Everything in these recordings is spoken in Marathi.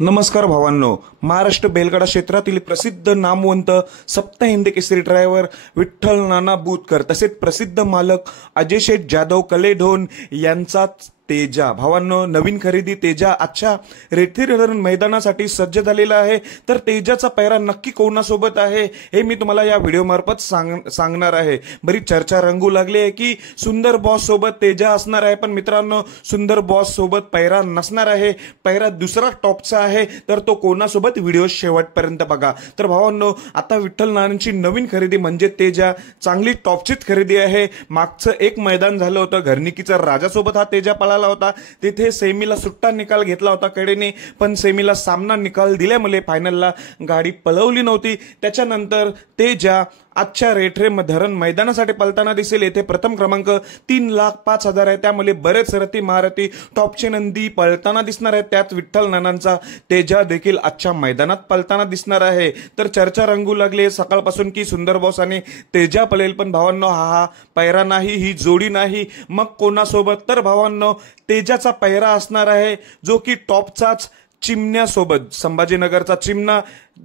नमस्कार भावांनो, महाराष्ट्र बैलगाडा क्षेत्रातील प्रसिद्ध नामवंत सप्तहिंद केसरी ड्रायव्हर विठ्ठल नाना बुतकर तसेच प्रसिद्ध मालक अजय शेठ जाधव कलेढोण यांचा तेजा भावांनो नवीन खरेदी तेजा आजच्या रेतीधरण मैदानासाठी सज्ज झालेला आहे। तर तेजाचा पैरा नक्की कोणासोबत आहे हे मी तुम्हाला या व्हिडिओ मार्फत सांगणार आहे। बरीच चर्चा रंगू लागली आहे की सुंदर बॉस सोबत तेजा असणार आहे, पण मित्रांनो सुंदर बॉस सोबत पैरा नसणार आहे, पैरा दुसरा टॉपचा आहे। तर तो कोणासोबत व्हिडिओ शेवटपर्यंत बघा। तर भावांनो आता विठ्ठल नानांची नवीन खरेदी म्हणजे तेजा चांगली टॉपचीच खरेदी आहे। मागचं एक मैदान झालं होतं घरनिकीचा राजासोबत हा तेजा होता, तिथे सेमीला सुट्टा निकाल घेतला होता कडेने, पण सेमीला सामना निकाल दिल्यामुळे फायनलला गाडी पळवली नव्हती। त्याच्यानंतर तेजा आजच्या रेठरे धरण मैदानासाठी पळताना दिसेल। येथे प्रथम क्रमांक 3,05,000 आहे, त्यामुळे बरेच रथी महारथी टॉपचे नंदी पळताना दिसणार आहेत। त्यात विठ्ठल नानांचा तेजा देखील आजच्या मैदानात पळताना दिसणार आहे। तर चर्चा रंगू लागली सकाळपासून की सुंदर बॉस आणि तेजा पळेल, पण भावांनो हा पैरा नाही, ही जोडी नाही, मग कोणासोबत? तर भावांनो तेजाचा पैरा असणार आहे जो की टॉपचाच चिमण्यासोबत, संभाजीनगरचा चिमणा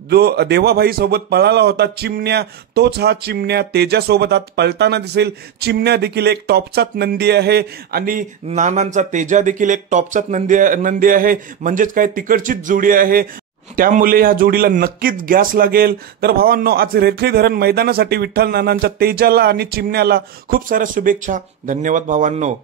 जो देवाभाई सोबत पळाला होता चिमण्या, तोच हा चिमण्या तेजासोबत आज पळताना दिसेल। चिमण्या देखील एक टॉपचाच नंदी आहे आणि नानांचा तेजा देखील एक टॉपचाच नंदी आहे, म्हणजेच काय तिकडचीच जोडी आहे, त्यामुळे या जोडीला नक्कीच गॅस लागेल। तर भावांनो आज रेखली धरण मैदानासाठी विठ्ठल नानांच्या तेजाला आणि चिमण्याला खूप साऱ्या शुभेच्छा। धन्यवाद भावांनो।